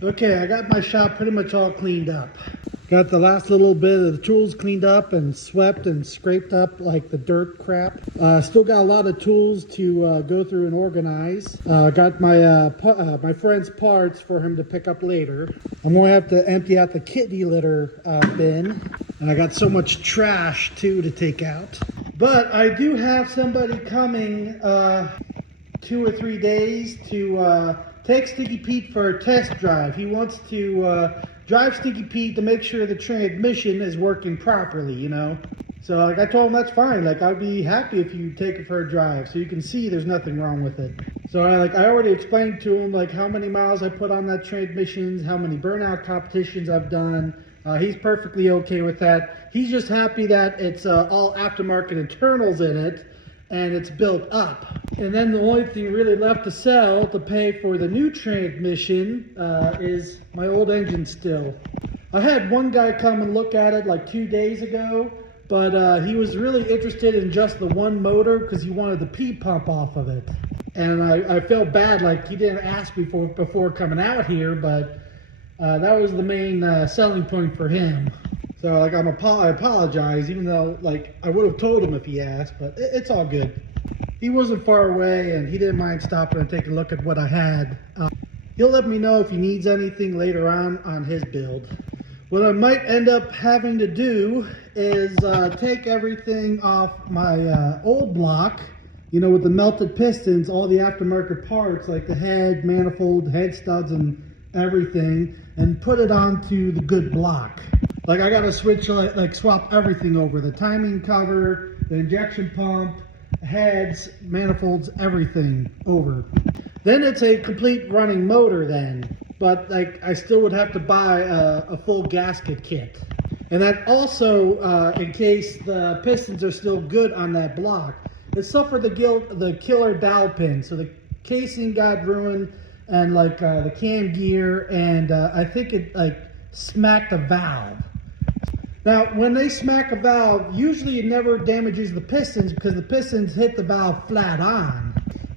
Okay, I got my shop pretty much all cleaned up. Got the last little bit of the tools cleaned up and swept and scraped up like the dirt crap. Still got a lot of tools to go through and organize. Got my my friend's parts for him to pick up later. I'm going to have to empty out the kitty litter bin. And I got so much trash too to take out. But I do have somebody coming 2 or 3 days to take Stinky Pete for a test drive. He wants to drive Stinky Pete to make sure the transmission is working properly, you know. So like I told him that's fine. Like I'd be happy if you take it for a drive so you can see there's nothing wrong with it. So I already explained to him like how many miles I put on that transmission, how many burnout competitions I've done. He's perfectly okay with that. He's just happy that it's all aftermarket internals in it and it's built up. And then the only thing really left to sell to pay for the new transmission is my old engine still. I had one guy come and look at it like 2 days ago, but he was really interested in just the one motor because he wanted the P pump off of it. And I felt bad, like he didn't ask me before coming out here, but that was the main selling point for him. So like I apologize, even though like I would have told him if he asked, but it's all good. He wasn't far away and he didn't mind stopping and taking a look at what I had. He'll let me know if he needs anything later on his build. What I might end up having to do is take everything off my old block, you know, with the melted pistons, all the aftermarket parts like the head, manifold, head studs and everything, and put it onto the good block. Like I gotta switch, like swap everything over, the timing cover, the injection pump, heads, manifolds, everything over. Then it's a complete running motor then, but like I still would have to buy a full gasket kit. And that also, in case the pistons are still good on that block, it suffered the killer dowel pin. So the casing got ruined and like the cam gear, and I think it like smacked a valve. Now, when they smack a valve, usually it never damages the pistons because the pistons hit the valve flat on.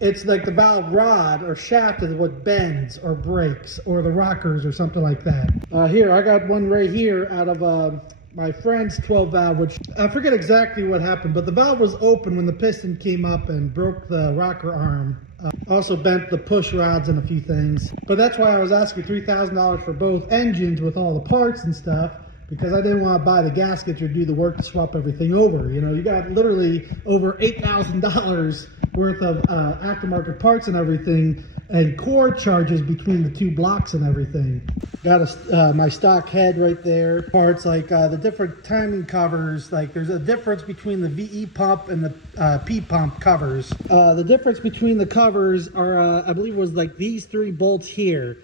It's like the valve rod or shaft is what bends or breaks, or the rockers or something like that. Here, I got one right here out of my friend's 12 valve, which I forget exactly what happened, but the valve was open when the piston came up and broke the rocker arm. Also bent the push rods and a few things. But that's why I was asking $3,000 for both engines with all the parts and stuff, because I didn't want to buy the gaskets or do the work to swap everything over. You know, you got literally over $8,000 worth of aftermarket parts and everything, and core charges between the two blocks and everything. Got my stock head right there. Parts like the different timing covers, like there's a difference between the VE pump and the P pump covers. The difference between the covers are, I believe it was like these 3 bolts here.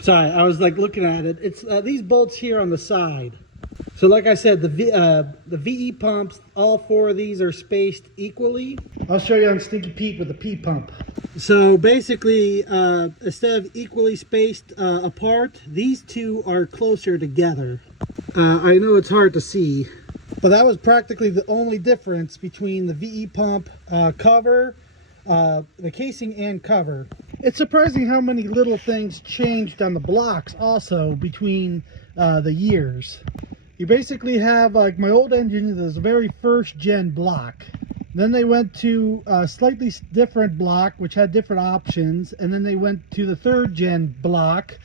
Sorry, I was like looking at it. It's these bolts here on the side. So like I said, the VE pumps, all 4 of these are spaced equally. I'll show you on Stinky Pete with the P pump. So basically, instead of equally spaced apart, these 2 are closer together. I know it's hard to see, but that was practically the only difference between the VE pump cover, the casing and cover. It's surprising how many little things changed on the blocks also between the years. You basically have like my old engine, this very first gen block. Then they went to a slightly different block, which had different options. And then they went to the 3rd gen block,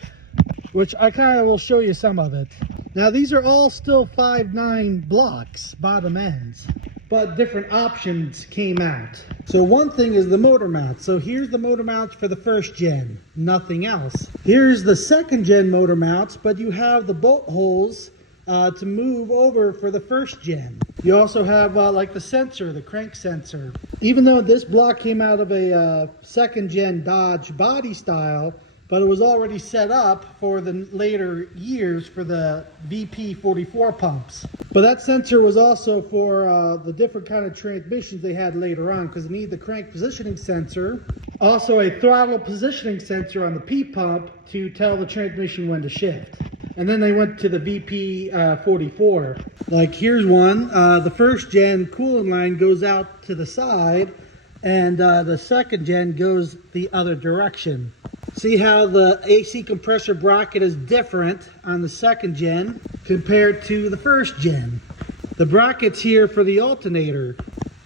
which I kind of will show you some of it. Now these are all still 5.9 blocks, bottom ends, but different options came out. So one thing is the motor mount. So here's the motor mounts for the 1st gen, nothing else. Here's the 2nd gen motor mounts, but you have the bolt holes to move over for the 1st gen. You also have like the sensor, the crank sensor. Even though this block came out of a 2nd gen Dodge body style, but it was already set up for the later years for the VP44 pumps. But that sensor was also for the different kind of transmissions they had later on, because they need the crank positioning sensor, also a throttle positioning sensor on the P pump to tell the transmission when to shift. And then they went to the VP44. Like here's one, the 1st gen coolant line goes out to the side, and the 2nd gen goes the other direction. See how the AC compressor bracket is different on the second gen compared to the first gen. The brackets here for the alternator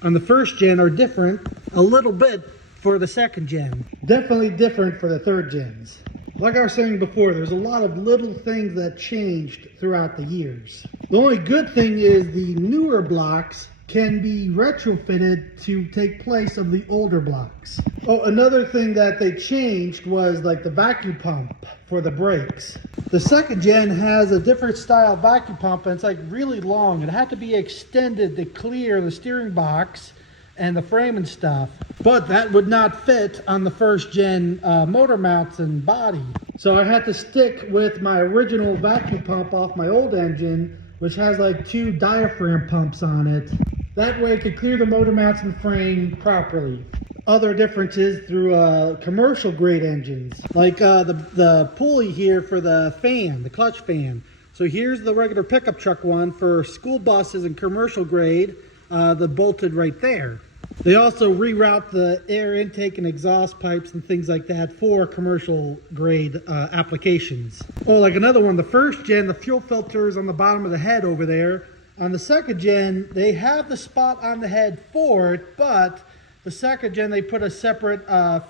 on the first gen are different a little bit for the second gen. Definitely different for the third gens. Like I was saying before, there's a lot of little things that changed throughout the years. The only good thing is the newer blocks can be retrofitted to take place of the older blocks. Oh, another thing that they changed was like the vacuum pump for the brakes. The second gen has a different style vacuum pump, and it's like really long. It had to be extended to clear the steering box and the frame and stuff, but that would not fit on the first gen motor mounts and body. So I had to stick with my original vacuum pump off my old engine, which has like 2 diaphragm pumps on it. That way it could clear the motor mounts and frame properly. Other differences through commercial grade engines, like the pulley here for the fan, the clutch fan. So here's the regular pickup truck one for school buses and commercial grade, the bolted right there. They also reroute the air intake and exhaust pipes and things like that for commercial grade applications. Oh, like another one, the first gen, the fuel filter is on the bottom of the head over there. On the second gen, they have the spot on the head for it, but the second gen, they put a separate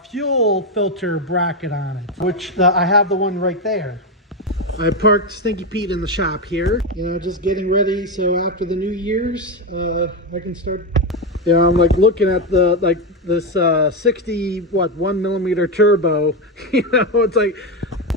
fuel filter bracket on it, which I have the one right there. I parked Stinky Pete in the shop here, just getting ready so after the New Year's, I can start. I'm like looking at this 1 millimeter turbo. It's like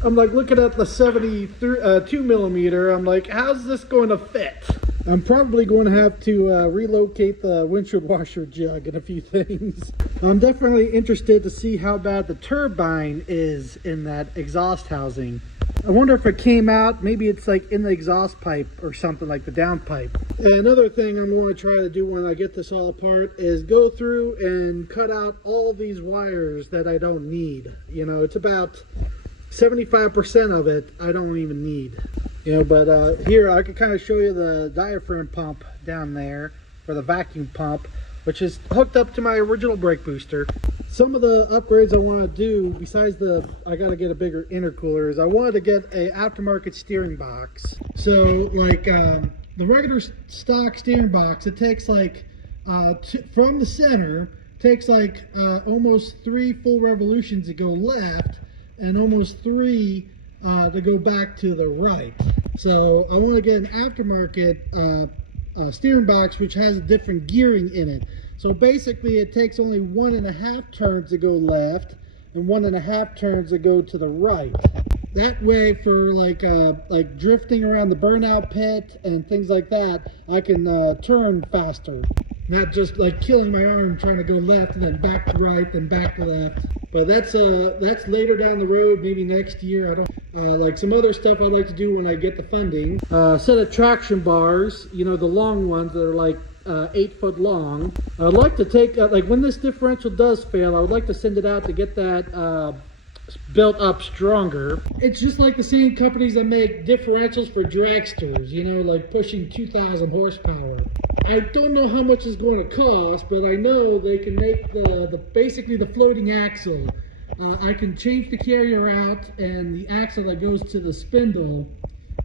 I'm like looking at the 2 millimeter. I'm like, how's this going to fit? I'm probably going to have to relocate the windshield washer jug and a few things. I'm definitely interested to see how bad the turbine is in that exhaust housing. I wonder if it came out, maybe it's like in the exhaust pipe or something, like the downpipe. Another thing I'm going to try to do when I get this all apart is go through and cut out all these wires that I don't need. It's about 75% of it I don't even need. But here I can kind of show you the diaphragm pump down there for the vacuum pump, which is hooked up to my original brake booster. Some of the upgrades I want to do, besides I got to get a bigger intercooler, is I wanted to get a aftermarket steering box. So like the regular stock steering box, it takes like from the center, takes like almost 3 full revolutions to go left and almost 3 to go back to the right. So I want to get an aftermarket steering box which has a different gearing in it. So basically it takes only 1.5 turns to go left and 1.5 turns to go to the right. That way for like drifting around the burnout pit and things like that, I can turn faster. Not just like killing my arm trying to go left and then back to right, then back to left. But that's later down the road, maybe next year. I don't like some other stuff I'd like to do when I get the funding. Set of traction bars, the long ones that are like 8 foot long. I'd like to take like when this differential does fail, I would like to send it out to get that built up stronger. It's just like the same companies that make differentials for dragsters, like pushing 2,000 horsepower. I don't know how much it's going to cost, but I know they can make basically the floating axle. I can change the carrier out and the axle that goes to the spindle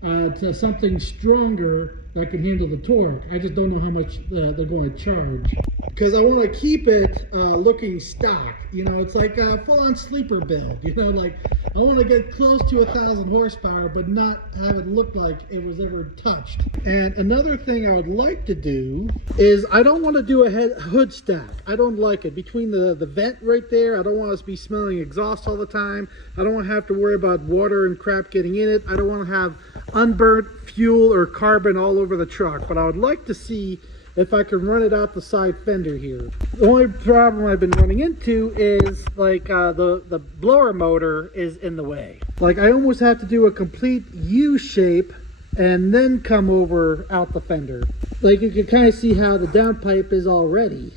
to something stronger that can handle the torque. I just don't know how much they're going to charge. Because I want to keep it looking stock. It's like a full-on sleeper build. Like I want to get close to 1,000 horsepower, but not have it look like it was ever touched. And another thing I would like to do is I don't want to do a hood stack. I don't like it. Between the vent right there, I don't want us to be smelling exhaust all the time. I don't want to have to worry about water and crap getting in it. I don't want to have unburnt fuel or carbon all over the truck. But I would like to see if I can run it out the side fender here. The only problem I've been running into is like the blower motor is in the way. Like I almost have to do a complete U shape and then come over out the fender. Like you can kind of see how the downpipe is already.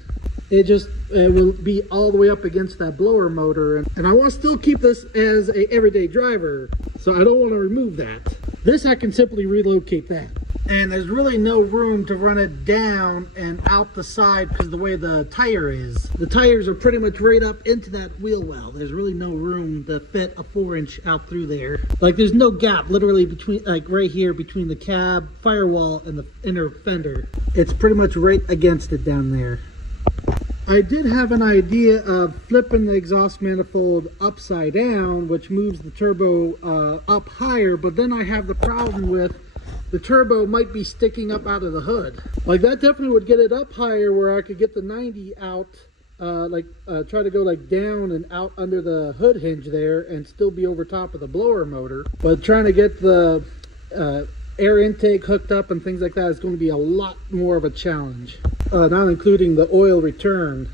It will be all the way up against that blower motor, and I want to still keep this as a everyday driver, so I don't want to remove that. This I can simply relocate that. And there's really no room to run it down and out the side because of the way the tire is. The tires are pretty much right up into that wheel well. There's really no room to fit a 4-inch out through there. Like there's no gap literally between, like right here between the cab firewall and the inner fender. It's pretty much right against it down there. I did have an idea of flipping the exhaust manifold upside down, which moves the turbo up higher, but then I have the problem with the turbo might be sticking up out of the hood. Like that definitely would get it up higher where I could get the 90 out, try to go like down and out under the hood hinge there and still be over top of the blower motor. But trying to get the air intake hooked up and things like that is going to be a lot more of a challenge. Not including the oil return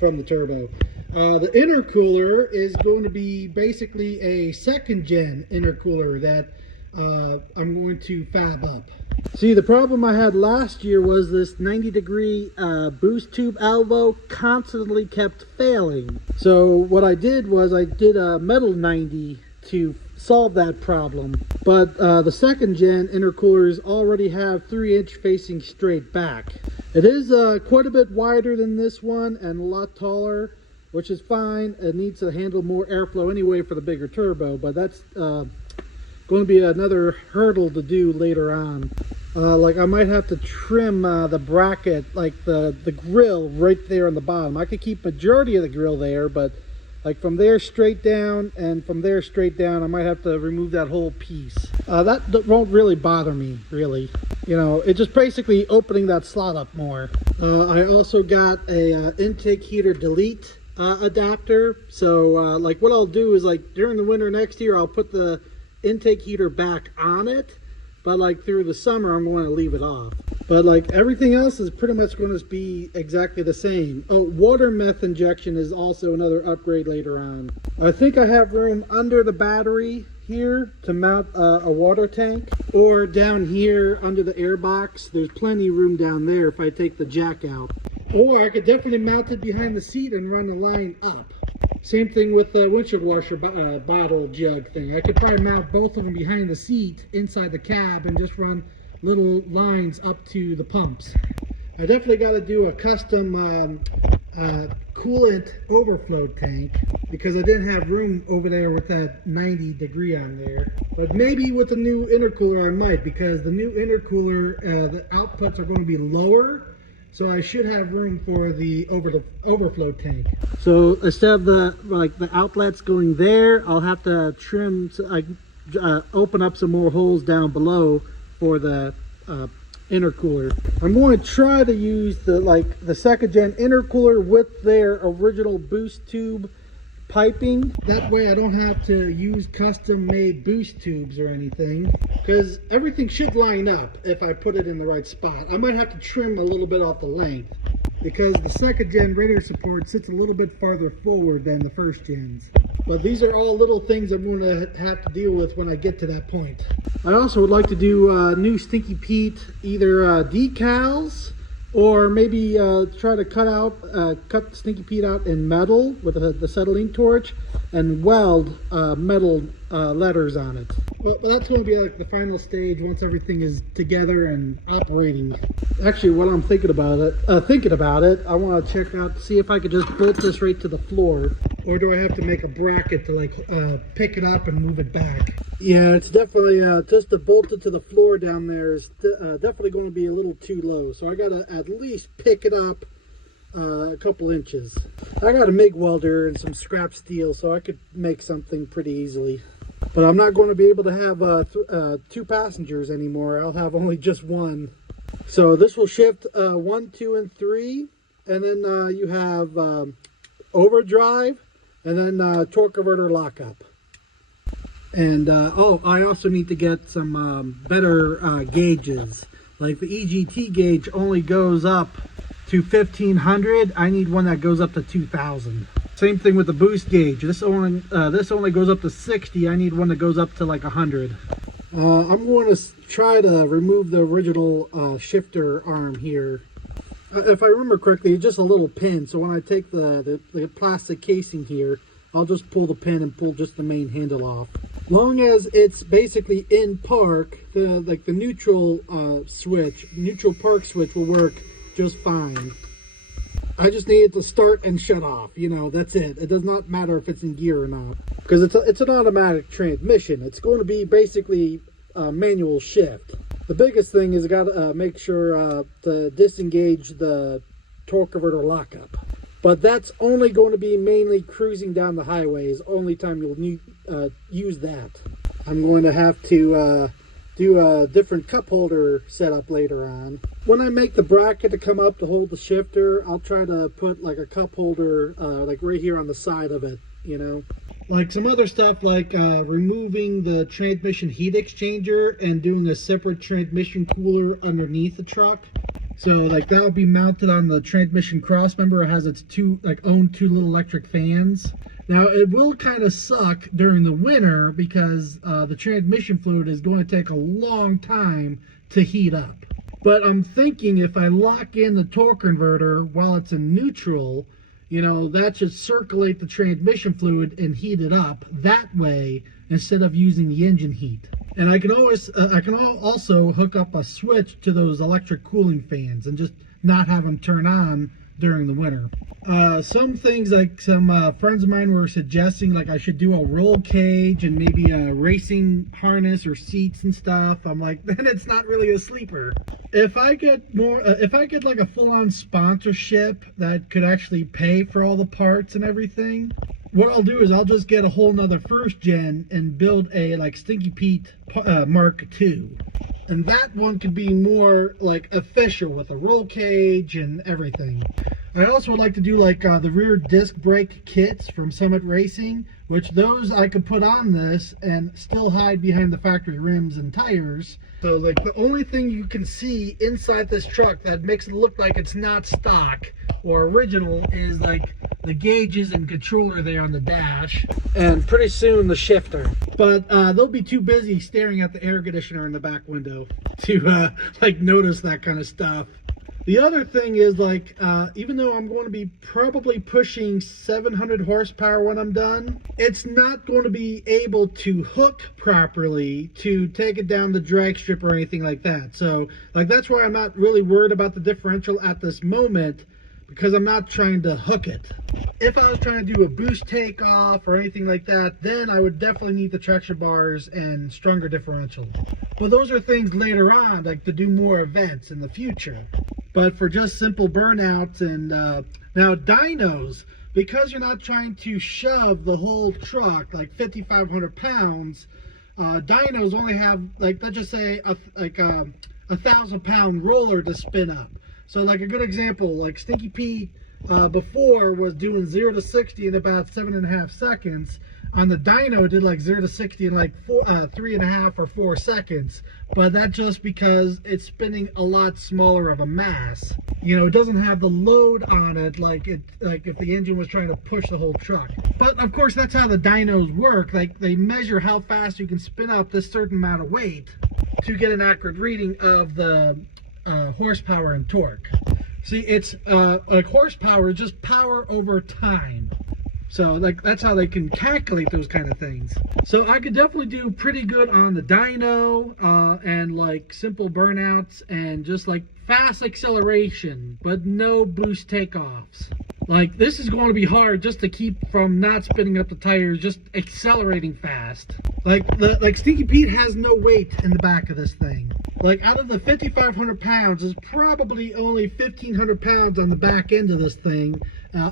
from the turbo. The intercooler is going to be basically a 2nd gen intercooler that I'm going to fab up. See, the problem I had last year was this 90-degree boost tube elbow constantly kept failing. So what I did was I did a metal 90 to solve that problem. But the 2nd gen intercoolers already have 3-inch facing straight back. It is quite a bit wider than this one and a lot taller, which is fine. It needs to handle more airflow anyway for the bigger turbo, but that's going to be another hurdle to do later on. Like I might have to trim the bracket, like the grill right there on the bottom. I could keep majority of the grill there, but like from there straight down and from there straight down, I might have to remove that whole piece. That won't really bother me, really. You know, it's just basically opening that slot up more. I also got a intake heater delete adapter. So like what I'll do is like during the winter next year, I'll put the intake heater back on it, but like through the summer I'm going to leave it off. But like everything else is pretty much going to be exactly the same. Oh, water meth injection is also another upgrade later on. I think I have room under the battery here to mount a water tank, or down here under the air box. There's plenty of room down there if I take the jack out. Or I could definitely mount it behind the seat and run the line up. Same thing with the windshield washer bottle jug thing. I could probably mount both of them behind the seat inside the cab and just run little lines up to the pumps. I definitely got to do a custom coolant overflow tank because I didn't have room over there with that 90 degree on there. But maybe with the new intercooler I might, because the new intercooler, the outputs are going to be lower. So I should have room for the overflow tank. So instead of the outlets going there, I'll have to trim, open up some more holes down below for the intercooler. I'm going to try to use the 2nd gen intercooler with their original boost tube piping. That way I don't have to use custom made boost tubes or anything, because everything should line up if I put it in the right spot. I might have to trim a little bit off the length because the 2nd gen radiator support sits a little bit farther forward than the 1st gens. But these are all little things I'm going to have to deal with when I get to that point. I also would like to do new Stinky Pete, either decals or maybe try to cut Stinky Pete out in metal with the acetylene torch and weld metal letters on it. But that's going to be like the final stage once everything is together and operating. Actually, what I'm thinking about it, I want to check out, see if I could just bolt this right to the floor, or do I have to make a bracket to pick it up and move it back? Yeah, it's definitely just to bolt it to the floor down there is definitely going to be a little too low. So I got to at least pick it up a couple inches. I got a MIG welder and some scrap steel, so I could make something pretty easily. But I'm not going to be able to have 2 passengers anymore. I'll have only just one. So this will shift 1, 2, and 3, and then you have overdrive, and then torque converter lockup. And oh, I also need to get some better gauges. Like the EGT gauge only goes up to 1500. I need one that goes up to 2000. Same thing with the boost gauge. This only goes up to 60. I need one that goes up to like 100. I'm going to try to remove the original shifter arm here. If I remember correctly, it's just a little pin. So when I take the plastic casing here, I'll just pull the pin and pull just the main handle off. Long as it's basically in park, the neutral neutral park switch will work just fine. I just need it to start and shut off. You know, that's it. It does not matter if it's in gear or not, because it's an automatic transmission. It's going to be basically a manual shift. The biggest thing is I got to make sure to disengage the torque converter lockup. But that's only going to be mainly cruising down the highways. Only time you'll need use that. I'm going to have to do a different cup holder setup later on. When I make the bracket to come up to hold the shifter, I'll try to put like a cup holder like right here on the side of it, you know. Like some other stuff like removing the transmission heat exchanger and doing a separate transmission cooler underneath the truck. So like that'll be mounted on the transmission cross member. It has its own two little electric fans. Now it will kind of suck during the winter because the transmission fluid is going to take a long time to heat up. But I'm thinking if I lock in the torque converter while it's in neutral, you know, that should circulate the transmission fluid and heat it up that way instead of using the engine heat. And I can also hook up a switch to those electric cooling fans and just not have them turn on during the winter. Some things like some friends of mine were suggesting like I should do a roll cage and maybe a racing harness or seats and stuff. I'm like, then it's not really a sleeper. If I get like a full-on sponsorship that could actually pay for all the parts and everything, what I'll do is I'll just get a whole nother first gen and build a like Stinky Peet Mark II. And that one could be more like official with a roll cage and everything. I also would like to do like the rear disc brake kits from Summit Racing, which those I could put on this and still hide behind the factory rims and tires. So like the only thing you can see inside this truck that makes it look like it's not stock or original is like the gauges and controller there on the dash, and pretty soon the shifter. But they'll be too busy staring at the air conditioner in the back window to like notice that kind of stuff. The other thing is like, even though I'm going to be probably pushing 700 horsepower when I'm done, it's not going to be able to hook properly to take it down the drag strip or anything like that. So like that's why I'm not really worried about the differential at this moment, because I'm not trying to hook it. If I was trying to do a boost takeoff or anything like that, then I would definitely need the traction bars and stronger differential. But those are things later on, like to do more events in the future. But for just simple burnouts and now dynos, because you're not trying to shove the whole truck like 5,500 pounds, dynos only have like, let's just say a 1,000-pound roller to spin up. So like a good example, like Stinky Pete before was doing 0 to 60 in about 7.5 seconds. On the dyno, it did like 0 to 60 in like 3.5 or 4 seconds. But that's just because it's spinning a lot smaller of a mass. You know, it doesn't have the load on it like if the engine was trying to push the whole truck. But of course, that's how the dynos work. Like they measure how fast you can spin out this certain amount of weight to get an accurate reading of the horsepower and torque. See, it's like horsepower is just power over time. So like that's how they can calculate those kind of things. So I could definitely do pretty good on the dyno and like simple burnouts and just like fast acceleration, but no boost takeoffs. Like this is going to be hard just to keep from not spinning up the tires, just accelerating fast. Like Stinky Pete has no weight in the back of this thing. Like out of the 5,500 pounds, there's probably only 1,500 pounds on the back end of this thing.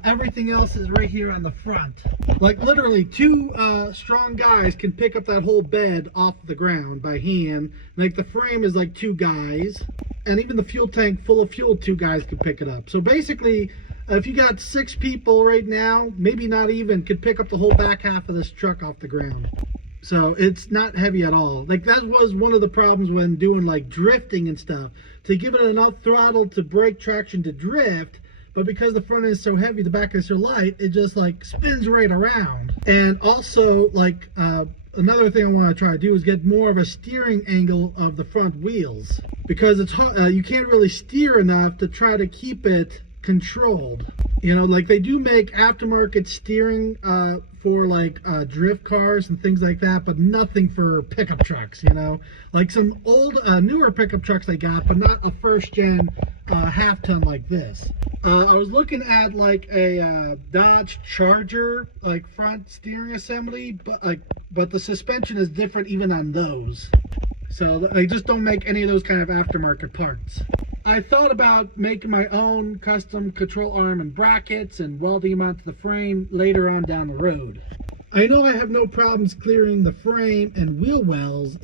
Everything else is right here on the front. Like literally two strong guys can pick up that whole bed off the ground by hand. Like the frame is like 2 guys, and even the fuel tank full of fuel, 2 guys can pick it up. So basically, if you got 6 people right now, maybe not even, could pick up the whole back half of this truck off the ground. So it's not heavy at all. Like that was one of the problems when doing like drifting and stuff. To give it enough throttle to brake traction to drift, but because the front end is so heavy, the back is so light, it just like spins right around. And also like another thing I want to try to do is get more of a steering angle of the front wheels, because it's hard, you can't really steer enough to try to keep it controlled. You know, like they do make aftermarket steering for like drift cars and things like that, but nothing for pickup trucks, you know, like some old newer pickup trucks I got, but not a first gen half ton like this. I was looking at like a Dodge Charger like front steering assembly, but the suspension is different even on those, so they just don't make any of those kind of aftermarket parts. I thought about making my own custom control arm and brackets and welding them onto the frame later on down the road. I know I have no problems clearing the frame and wheel wells,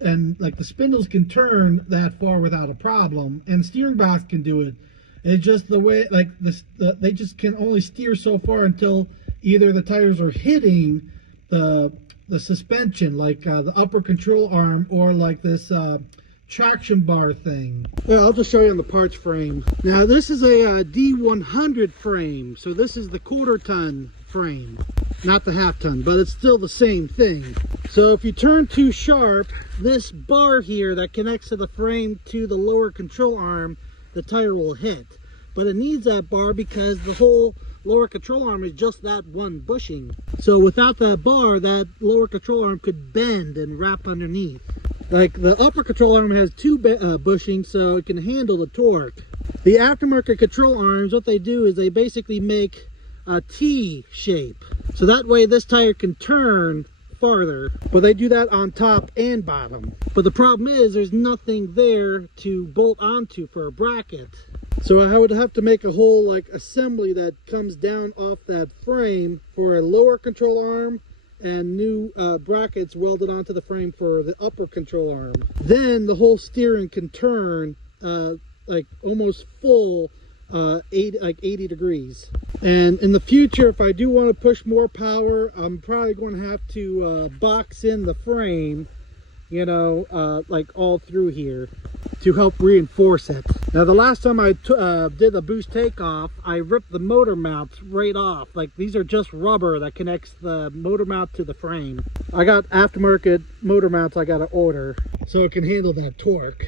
and like the spindles can turn that far without a problem, and steering box can do it. It's just the way, like this, they just can only steer so far until either the tires are hitting the suspension, like the upper control arm, or like this traction bar thing. Yeah, I'll just show you on the parts frame. Now this is a D100 frame, so this is the 1/4 ton frame, not the half ton, but it's still the same thing. So if you turn too sharp, this bar here that connects to the frame to the lower control arm, the tire will hit. But it needs that bar because the whole lower control arm is just that one bushing. So without that bar, that lower control arm could bend and wrap underneath. Like the upper control arm has 2 bushings, so it can handle the torque. The aftermarket control arms, what they do is they basically make a T shape. So that way this tire can turn farther, but they do that on top and bottom. But the problem is there's nothing there to bolt onto for a bracket. So I would have to make a whole like assembly that comes down off that frame for a lower control arm, and new brackets welded onto the frame for the upper control arm. Then the whole steering can turn like almost full 80 degrees. And in the future, if I do want to push more power, I'm probably going to have to box in the frame, you know, like all through here to help reinforce it. Now the last time I did the boost takeoff, I ripped the motor mounts right off. Like these are just rubber that connects the motor mount to the frame. I got aftermarket motor mounts I got to order so it can handle that torque.